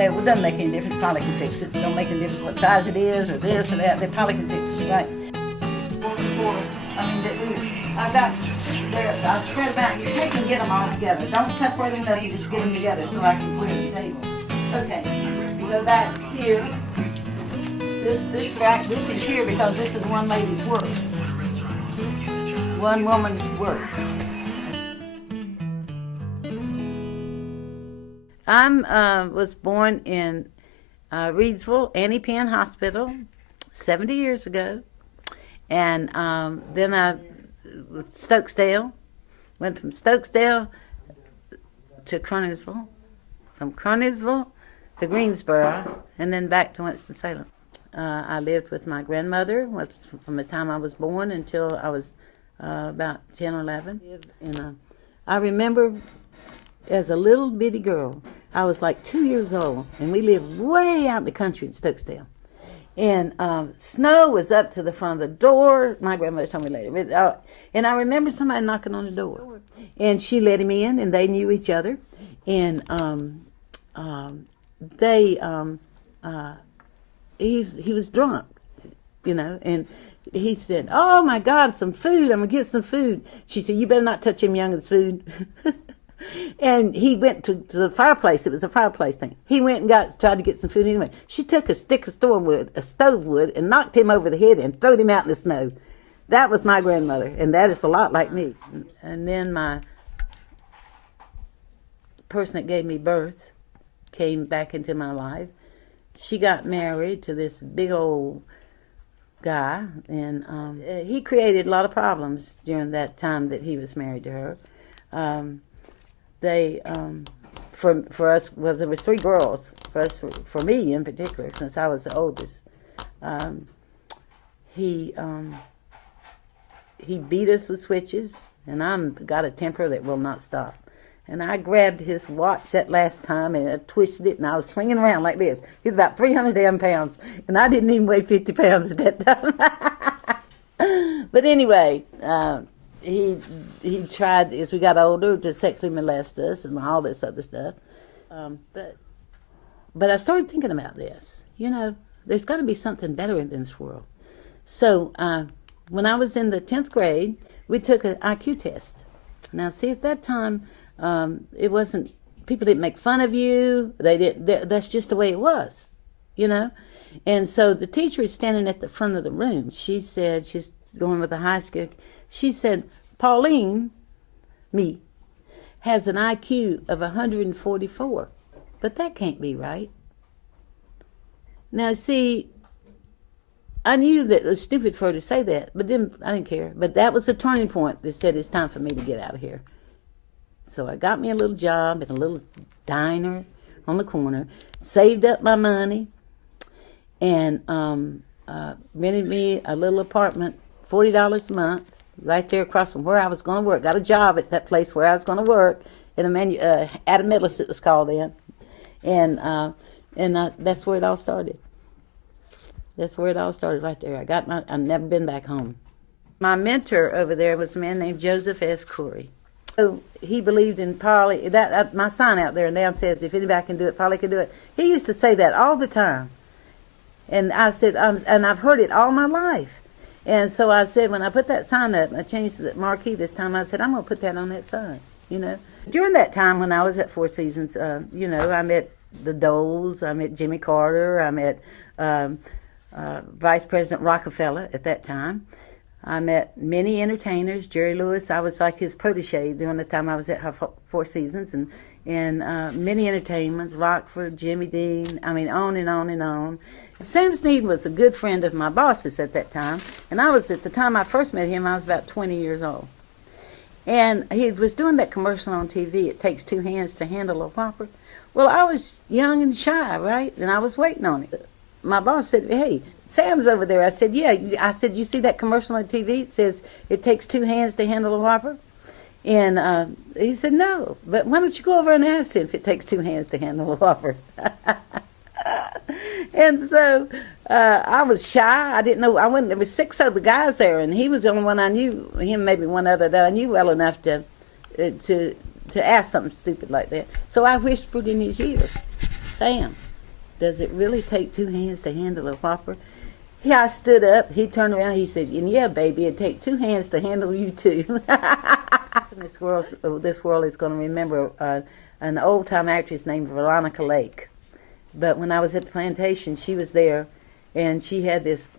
It doesn't make any difference. Polly can fix it. It don't make any difference what size it is or this or that. They Polly can fix it, right? I got there. I spread them out. You take and get them all together. Don't separate them nothing. Just get them together so I can clear the table. Okay. You go back here. This rack. This is here because this is one lady's work. One woman's work. I was born in Reidsville, Annie Penn Hospital, 70 years ago. And then I was Stokesdale, went from Stokesdale to Cronersville, from Cronersville to Greensboro, and then back to Winston-Salem. I lived with my grandmother from the time I was born until I was about 10 or 11. I remember as a little bitty girl, I was like 2 years old, and we lived way out in the country in Stokesdale. And snow was up to the front of the door. My grandmother told me later. And I remember somebody knocking on the door. And she let him in, and they knew each other. And he was drunk, and he said, "Oh, my God, some food. I'm going to get some food." She said, "You better not touch him youngin's food." And he went to the fireplace. It was a fireplace thing. He went and tried to get some food anyway. She took a stick of stove wood, and knocked him over the head and threw him out in the snow. That was my grandmother, and that is a lot like me. And then my person that gave me birth came back into my life. She got married to this big old guy, and he created a lot of problems during that time that he was married to her. For us, there was 3 girls. For me in particular, since I was the oldest. He beat us with switches, and I've got a temper that will not stop. And I grabbed his watch that last time, and I twisted it, and I was swinging around like this. He was about 300 damn pounds, and I didn't even weigh 50 pounds at that time. But anyway, he tried, as we got older, to sexually molest us and all this other stuff. But I started thinking about this. There's got to be something better in this world. So when I was in the 10th grade, we took an IQ test. Now, see, at that time, it wasn't, people didn't make fun of you. That's just the way it was, And so the teacher is standing at the front of the room. She said, she's going with a high school. She said, Pauline, me, has an IQ of 144. But that can't be right. Now, see, I knew that it was stupid for her to say that, but I didn't care. But that was a turning point that said it's time for me to get out of here. So I got me a little job at a little diner on the corner, saved up my money, and rented me a little apartment, $40 a month, right there across from where I was going to work. Got a job at that place where I was going to work, at Adam Millis it was called then. And that's where it all started. That's where it all started, right there. I've never been back home. My mentor over there was a man named Joseph S. Corey. So he believed in Polly. My sign out there now says, if anybody can do it, Polly can do it. He used to say that all the time. And I said, and I've heard it all my life. And so I said, when I put that sign up, I changed the marquee this time, I said, I'm going to put that on that sign, During that time when I was at Four Seasons, I met the Doles, I met Jimmy Carter, I met Vice President Rockefeller at that time. I met many entertainers. Jerry Lewis, I was like his protege during the time I was at Four Seasons, and many entertainments, Rockford, Jimmy Dean, on and on and on. Sam Snead was a good friend of my boss's at that time, and at the time I first met him, I was about 20 years old. And he was doing that commercial on TV, It Takes Two Hands to Handle a Whopper. Well, I was young and shy, right? And I was waiting on it. My boss said, hey, Sam's over there. I said, yeah. I said, you see that commercial on TV? It says, it takes 2 hands to handle a Whopper? And he said, no. But why don't you go over and ask him if it takes 2 hands to handle a Whopper? And so I was shy. I didn't know. I went. There was 6 other guys there, and he was the only one I knew. Him, maybe one other that I knew well enough to ask something stupid like that. So I whispered in his ear, "Sam, does it really take 2 hands to handle a whopper?" I stood up. He turned around. He said, "And yeah, baby, it take 2 hands to handle you too." This world is going to remember an old-time actress named Veronica Lake. But when I was at the plantation, she was there. And she had this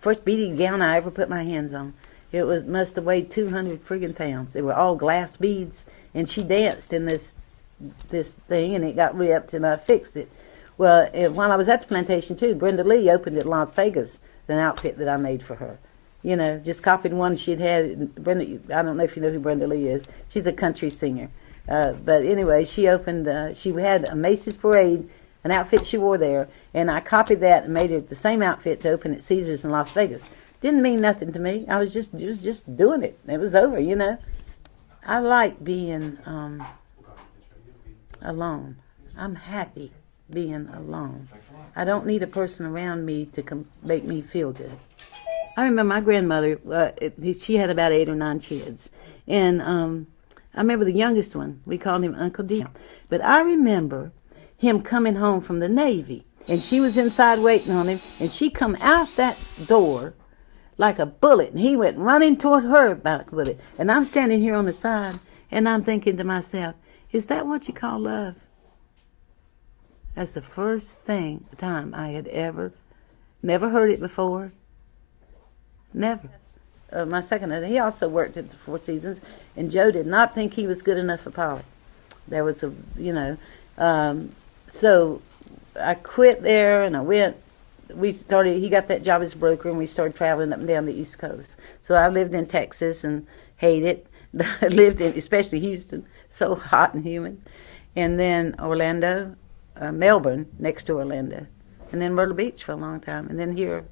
first beaded gown I ever put my hands on. It must have weighed 200 friggin' pounds. They were all glass beads, and she danced in this thing, and it got ripped, and I fixed it. Well, while I was at the plantation too, Brenda Lee opened at Las Vegas an outfit that I made for her. You know, just copied one she'd had. Brenda, I don't know if you know who Brenda Lee is. She's a country singer. But anyway, she opened. She had a Macy's Parade, an outfit she wore there, and I copied that and made it the same outfit to open at Caesars in Las Vegas. Didn't mean nothing to me. I was just doing it. It was over, you know. I like being alone. I'm happy being alone. I don't need a person around me to make me feel good. I remember my grandmother, she had about 8 or 9 kids. And I remember the youngest one, we called him Uncle Dion. But I remember him coming home from the Navy, and she was inside waiting on him, and she come out that door like a bullet, and he went running toward her like a bullet. And I'm standing here on the side, and I'm thinking to myself, is that what you call love? That's the first time I had never heard it before. Never. My second, he also worked at the Four Seasons, and Joe did not think he was good enough for Polly. There was so I quit there, and I went. He got that job as a broker, and we started traveling up and down the East Coast. So I lived in Texas and hated it. I lived in, especially Houston, so hot and humid. And then Orlando, Melbourne, next to Orlando. And then Myrtle Beach for a long time. And then here,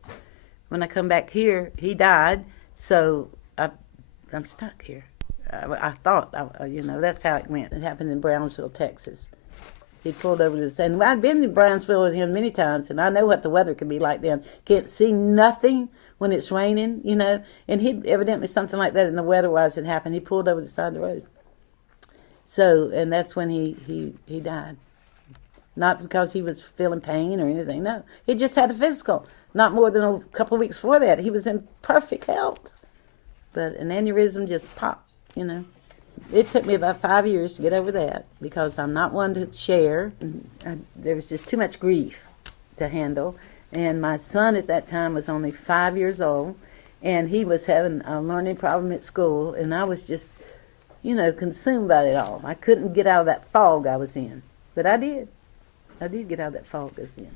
when I come back here, he died, so I'm stuck here. I thought, that's how it went. It happened in Brownsville, Texas. He pulled over to the sand. I'd been in Brownsville with him many times, and I know what the weather can be like then. Can't see nothing when it's raining, you know. And he evidently something like that in the weather-wise had happened. He pulled over the side of the road. So, and that's when he died. Not because he was feeling pain or anything, no. He just had a physical. Not more than a couple of weeks before that. He was in perfect health. But an aneurysm just popped, you know. It took me about 5 years to get over that because I'm not one to share. There was just too much grief to handle. And my son at that time was only 5 years old, and he was having a learning problem at school, and I was just, consumed by it all. I couldn't get out of that fog I was in. But I did. I did get out of that fog I was in.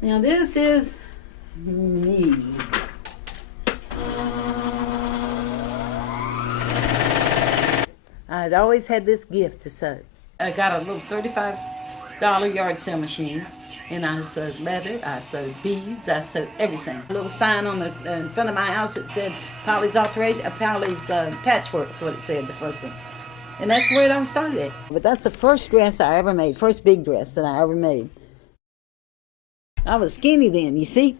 Now this is me. I'd always had this gift to sew. I got a little $35 yard sale machine, and I sewed leather, I sewed beads, I sewed everything. A little sign in front of my house that said Polly's Patchwork is what it said, the first one. And that's where it all started. But that's the first dress I ever made, first big dress that I ever made. I was skinny then, you see?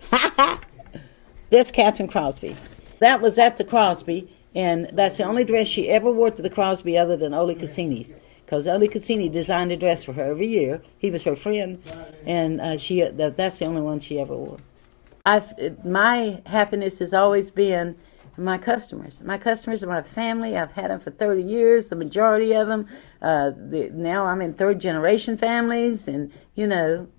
That's Catherine Crosby. That was at the Crosby. And that's the only dress she ever wore to the Crosby other than Ole Cassini's. Because Ole Cassini designed a dress for her every year. He was her friend. And that's the only one she ever wore. My happiness has always been my customers. My customers are my family. I've had them for 30 years, the majority of them. Now I'm in third generation families. And,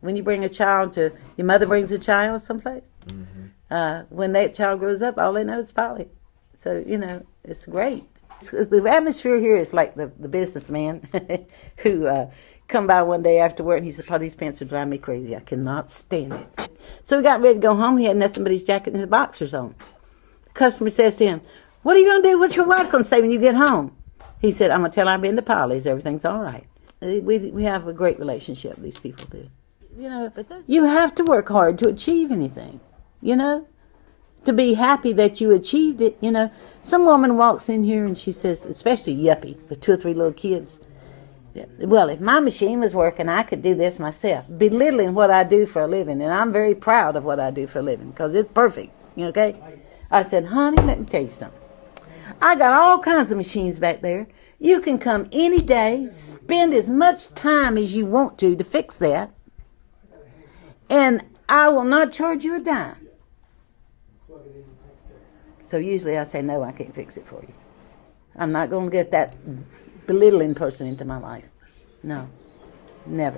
when you bring a child your mother brings a child someplace. Mm-hmm. When that child grows up, all they know is Polly. So, it's great. The atmosphere here is like the businessman who come by one day after work and he said, "Polly, these pants are driving me crazy. I cannot stand it." So we got ready to go home. He had nothing but his jacket and his boxers on. The customer says to him, "What are you going to do? What's your wife going to say when you get home?" He said, "I'm going to tell her I've been to Polly's. Everything's all right." We have a great relationship, these people do. But you have to work hard to achieve anything, to be happy that you achieved it. Some woman walks in here and she says, especially yuppie with 2 or 3 little kids, Well, if my machine was working, I could do this myself, belittling what I do for a living. And I'm very proud of what I do for a living because it's perfect, okay? I said, honey, let me tell you something. I got all kinds of machines back there. You can come any day, spend as much time as you want to fix that, and I will not charge you a dime. So usually I say, no, I can't fix it for you. I'm not going to get that belittling person into my life. No, never.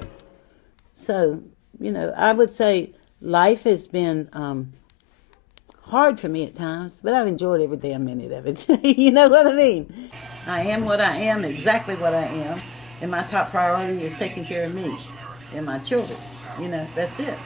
So, I would say life has been hard for me at times, but I've enjoyed every damn minute of it. You know what I mean? I am what I am, exactly what I am, and my top priority is taking care of me and my children. That's it.